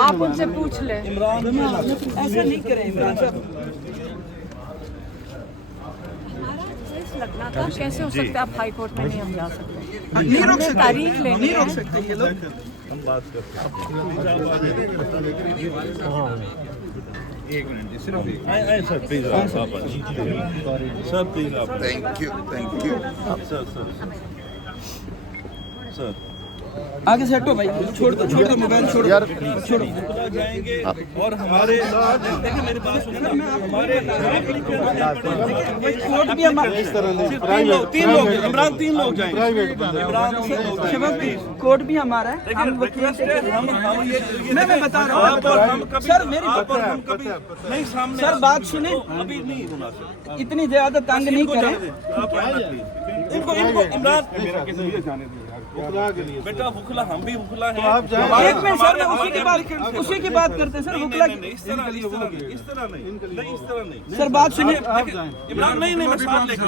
आप उनसे पूछ ले। इमरान ऐसा नहीं करें इमरान साहब। लगना था कैसे हो सकता है आप हाई कोर्ट में नहीं हम जा सकते? नहीं रोक सकते, तारीख लेनी नहीं रोक है। सकते ये लोग। हम बात करते हैं। एक मिनट सिर्फ आए सर प्लीज आप सर प्लीज आप थैंक यू सर सर आगे से हटो भाई, छोड़ दो मोबाइल छोड़ो यार, छोड़ो। जाएंगे और हमारे देखिए मेरी बात सुनिए ना, हमारे कोर्ट भी हमारा तीन लोग इमरान तीन लोग जाएंगे इमरान कोर्ट भी हमारा है। हम वकील से मैं बता रहा हूँ सर, मेरी हम कभी नहीं सामने सर बात सुने, अभी नहीं होना सर। इतनी ज्यादा तंग नहीं करें इनको इमरान बेटा बुखला हम भी बुखला है। एक मिनट सर, मैं उसी की बात करते हैं सर। बुखला इस तरह नहीं सर बात सुनिए, इमरान नहीं मैं साथ लेके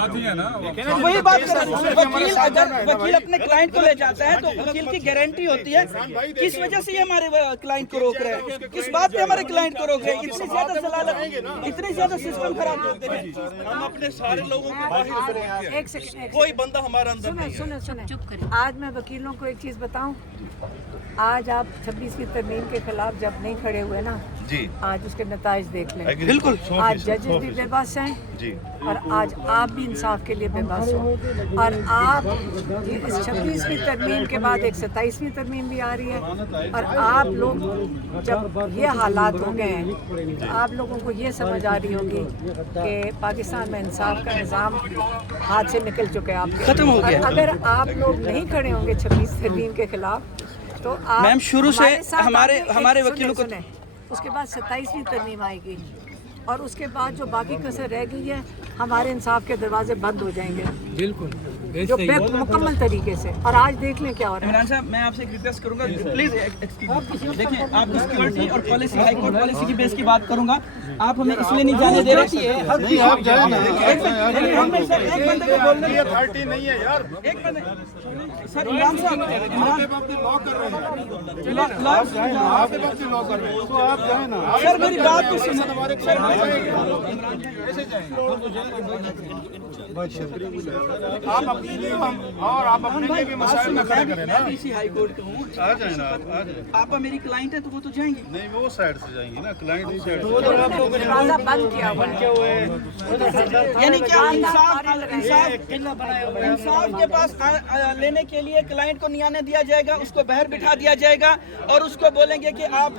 तो वही बात कर रहे हैं। वकील अगर वकील अपने क्लाइंट को ले जाता है तो वकील की गारंटी होती है। किस वजह से ये हमारे क्लाइंट को रोक रहे हैं, किस बात पे हमारे क्लाइंट को रोक रहे हैं? इतनी ज्यादा जलालत, इतनी ज्यादा सिस्टम खराब करते हैं। हम अपने सारे लोगों को बाहर से रोकते हैं। एक सेकंड कोई बंदा हमारे अंदर सुने नहीं है। सुने सुने चुप करें। आज मैं वकीलों को एक चीज़ बताऊं, आज आप 26वीं तरमीम के खिलाफ जब नहीं खड़े हुए ना जी आज उसके नताइज देख लें। बिल्कुल आज जजेस भी बेबस हैं जी और आज आप भी इंसाफ के लिए बेबस हो। और आप इस 26वीं तरमीम के बाद एक 27वीं तरमीम भी आ रही है और आप लोग जब ये हालात हो गए हैं तो आप लोगों को ये समझ आ रही होगी कि पाकिस्तान में इंसाफ का निज़ाम हाथ से निकल चुके हैं आपके। खत्म हो गया। और अगर आप लोग नहीं खड़े होंगे 26 तरमीम के खिलाफ तो आप मैम, शुरू से हमारे साथ हमारे आगे वकीलों को सुने, उसके बाद 27वीं तरमीम आएगी और उसके बाद जो बाकी कसर रह गई है हमारे इंसाफ के दरवाजे बंद हो जाएंगे बिल्कुल जो मुकम्मल तरीके से। और आज देख लें क्या हो रहा है। इमरान साहब, मैं आपसे एक रिक्वेस्ट करूंगा प्लीज, देखिए आपकी सिक्योरिटी और पॉलिसी, हाई कोर्ट पॉलिसी की बेस की बात करूंगा। आप हमें इसलिए नहीं जाने दे रहे। आप जाए ना, एक बंदे को बोलने की अथॉरिटी नहीं है यार। एक बंदे सर, इमरान साहब लॉ कर रहे हैं, आपके पास लॉ कर रहे हैं तो आप जाए ना। सर मेरी बात तो सुनो, कैसे जाएंगे आप अपने लिए और आप अपने लिए भी मसाइल न खड़े करें ना। डीसी हाई कोर्ट का हूँ, आ जाए ना, आप मेरी क्लाइंट है तो वो तो जाएंगे नहीं वो साइड से जाएंगे ना, क्लाइंट ही साइड से। दरवाजा बंद किया हुआ है। यानी क्या इंसाफ के पास लेने के लिए क्लाइंट को नहीं आने दिया जाएगा, उसको बाहर बिठा दिया जाएगा और उसको बोलेंगे कि आप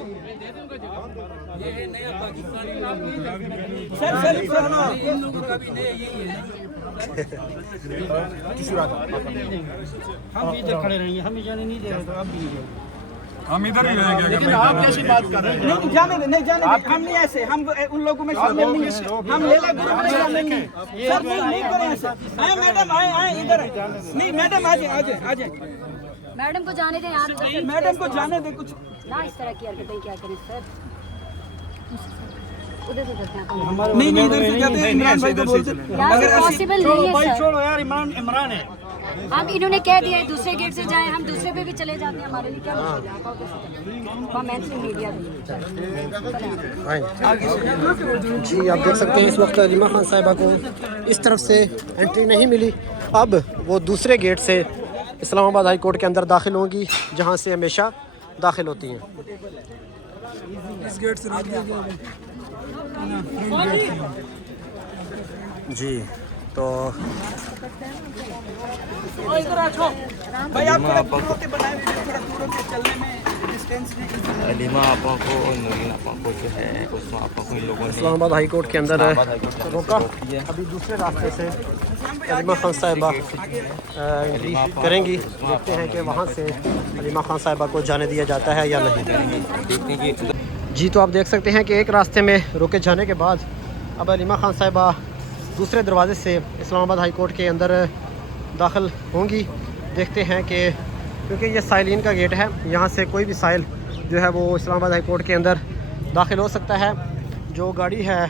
सर हम इधर खड़े रहेंगे, हम जाने नहीं दे रहे तो आप भी नहीं हम इधर ही रहेंगे। लेकिन आप कैसी बात कर रहे हैं? नहीं जाने दे, नहीं जाने दे। हम नहीं ऐसे, हम उन लोगों में शामिल नहीं है। हम लेला ग्रुप में शामिल नहीं। सर नहीं करें ऐसे। आए मैडम, आए इधर। नहीं मैडम, आ जाए। मैडम को जाने दें यार, मैडम को जाने दे कुछ ना इस तरह की हरकतें क्या करें सर। उधर से करते हैं नहीं इधर से जाते हैं। इमरान भाई को बोलते अगर पॉसिबल नहीं है सर। छोड़ो यार, इमरान है। हम इन्होंने कह दिया है दूसरे गेट से जाएं, हम दूसरे पे भी चले जाते हैं। हमारे लिए क्या मुश्किल है? हम मेंशन मीडिया जी आप देख सकते हैं इस वक्त अलीमा खान साहिबा को इस तरफ से एंट्री नहीं मिली। अब वो दूसरे गेट से इस्लामाबाद हाई कोर्ट के अंदर दाखिल होंगी जहां से हमेशा दाखिल होती हैं। इस गेट से जी तो भाई आप थोड़ा दूर होके बनाए, थोड़ा दूर होके चलने में डिस्टेंस में। अलीमा आपा को और नूरीन आपा को जो है उसमें आपा को इन लोगों ने इस्लामाबाद हाई कोर्ट के अंदर रोका। अभी दूसरे रास्ते से अलीमा खान साहिबा एंट्री करेंगी। देखते हैं कि वहाँ से अलीमा खान साहिबा को जाने दिया जाता है या नहीं। जी तो आप देख सकते हैं कि एक रास्ते में रोके जाने के बाद अब अलीमा खान साहिबा दूसरे दरवाजे से इस्लामाबाद हाई कोर्ट के अंदर दाखिल होंगी। देखते हैं कि क्योंकि ये साइलिन का गेट है, यहाँ से कोई भी साइल जो है वो इस्लामाबाद हाई कोर्ट के अंदर दाखिल हो सकता है। जो गाड़ी है,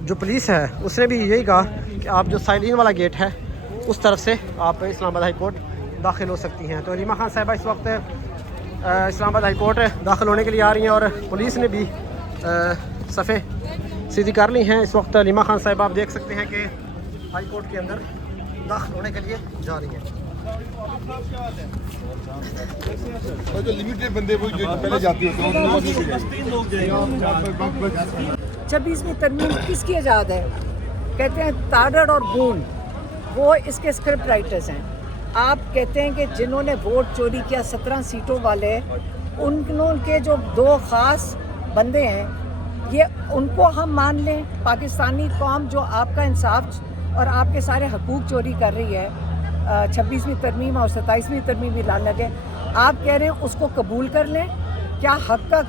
जो पुलिस है, उसने भी यही कहा कि आप जो साइलिन वाला गेट है उस तरफ से आप इस्लामाबाद हाई कोर्ट दाखिल हो सकती हैं। तो अलीमा खान साहिबा इस वक्त इस्लामाबाद हाई कोर्ट दाखिल होने के लिए आ रही हैं और पुलिस ने भी सफ़े सीधी कर ली हैं। इस वक्त अलीमा खान साहिबा आप देख सकते हैं कि हाई कोर्ट के अंदर दाखिल होने के लिए जा रही हैं। जो लिमिटेड बंदे वो जो पहले जाती है 26वीं तरमीम किसकी इजाद है? कहते हैं तारड़ और बून वो इसके स्क्रिप्ट राइटर्स हैं। आप कहते हैं कि जिन्होंने वोट चोरी किया 17 सीटों वाले, उनके जो 2 ख़ास बंदे हैं, ये उनको हम मान लें? पाकिस्तानी कौम जो आपका इंसाफ और आपके सारे हकूक़ चोरी कर रही है, 26वीं तरमीम और 27वीं तरमीम भी लाने लगे, आप कह रहे हैं उसको कबूल कर लें? क्या हक़ का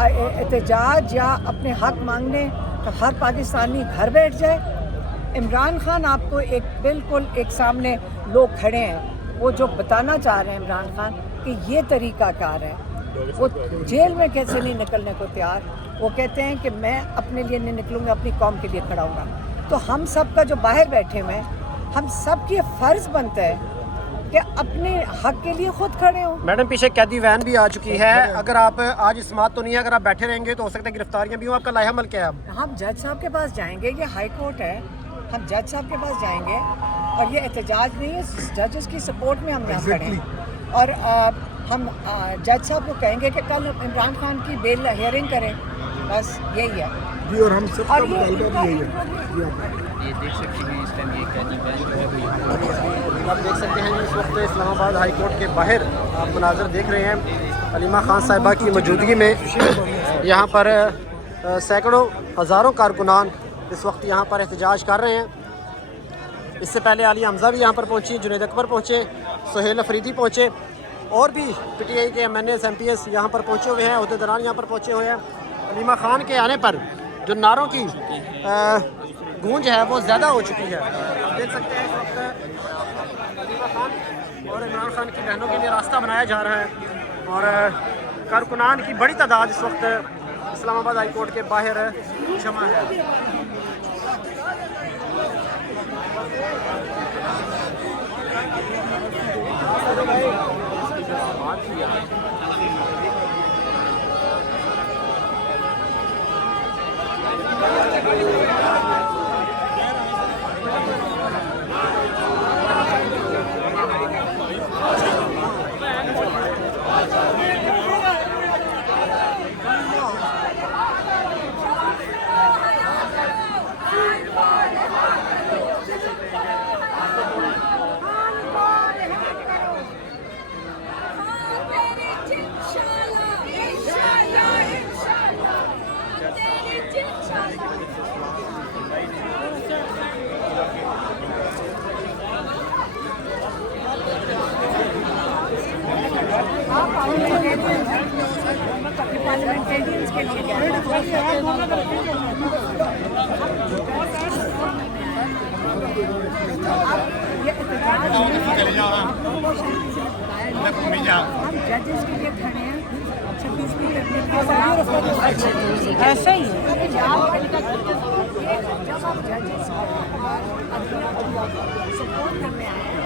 एहतजाज या अपने हक़ मांगने तो हर पाकिस्तानी घर बैठ जाए? इमरान खान आपको एक बिल्कुल एक सामने लोग खड़े हैं, वो जो बताना चाह रहे हैं इमरान खान कि ये तरीक़ाकार है, वो जेल में कैसे नहीं निकलने को तैयार। वो कहते हैं कि मैं अपने लिए नहीं निकलूँगा, अपनी कौम के लिए खड़ा हूँगा। तो हम सब का जो बाहर बैठे हुए हैं, हम सब की फ़र्ज़ बनता है कि अपने हक़ के लिए ख़ुद खड़े हों। मैडम पीछे कैदी वैन भी आ चुकी है, अगर आप आज इस समात तो नहीं है, अगर आप बैठे रहेंगे तो हो सकता है गिरफ्तारियाँ भी हों। आपका लाया अमल क्या है? अब हम जज साहब के पास जाएंगे, ये हाई कोर्ट है, हम जज साहब के पास जाएंगे और ये एहतजाज नहीं है, जजेस की सपोर्ट में हम यहाँ खड़े हैं। और हम जज साहब को कहेंगे कि कल इमरान खान की बेल हियरिंग करें, बस यही है जी। और हम सब और ये देख सकते हैं इस टाइम ये कैदी वैन जो है वो आप देख सकते हैं इस वक्त इस्लामाबाद हाई कोर्ट के बाहर आप मनाजर देख रहे हैं। अलीमा खान साहिबा की मौजूदगी में यहाँ पर सैकड़ों हज़ारों कारकुनान इस वक्त यहाँ पर एहतजाज कर रहे हैं। इससे पहले आलिया हमज़ा भी यहाँ पर पहुँची, जुनैद अकबर पहुँचे, सुहेल अफरीदी पहुँचे और भी PTI के MNAs MPs यहाँ पर पहुँचे हुए हैं, अहदेदारान यहाँ पर पहुँचे हुए हैं। अलीमा खान के आने पर जो नारों की गूंज है वो ज़्यादा हो चुकी है। देख सकते हैं इस वक्त अलीमा खान और इमरान खान की बहनों के लिए रास्ता बनाया जा रहा है और कारकुनान की बड़ी तादाद इस वक्त इस्लामाबाद हाई कोर्ट के बाहर जमा है। पार्लियामेंटेरियंस के लिए हम जजेस के लिए खड़े हैं। 26वीं तरमीम ऐसा ही जब आप जजेस सपोर्ट करने आए हैं,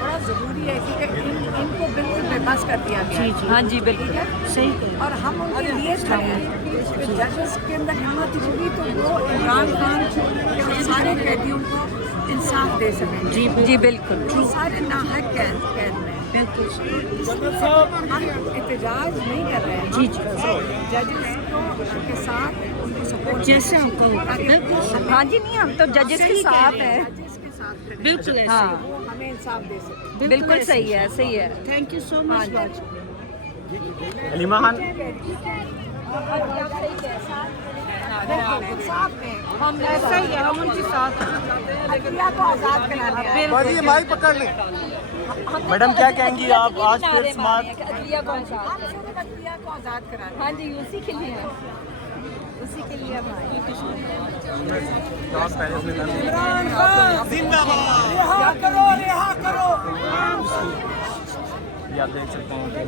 बड़ा ज़रूरी है क्योंकि इनको बिल्कुल बेबस कर दिया गया। जी हाँ जी बिल्कुल सही। और हम उनके लिए खड़े हैं। जजेस के अंदर हिम्मत होगी तो वो इमरान खान के सारे कैदियों को इंसाफ दे सकें। जी जी बिल्कुल। सारे नाहक कैद में बिल्कुल हम एहतजाज नहीं कर रहे हैं। जी जी जजेस के साथ उनको सपोर्ट जैसे हमको हाँ जी नहीं, हम तो जजेस के साथ हैं, बिल्कुल हाँ, हमें इंसाफ दे सकते। बिल्कुल सही है, सही है। Thank you so much. Aleema Khan हम ऐसा ही है, हम उनके साथ अदलिया को आज़ाद कराने ये माइक पकड़ ले। मैडम क्या कहेंगी आप आज फिर समाज अदलिया को आज़ाद कराने? हाँ जी उसी के लिए, उसी के लिए हम आए। रिहा करो, रिहा करो। आप देख सकते हैं कि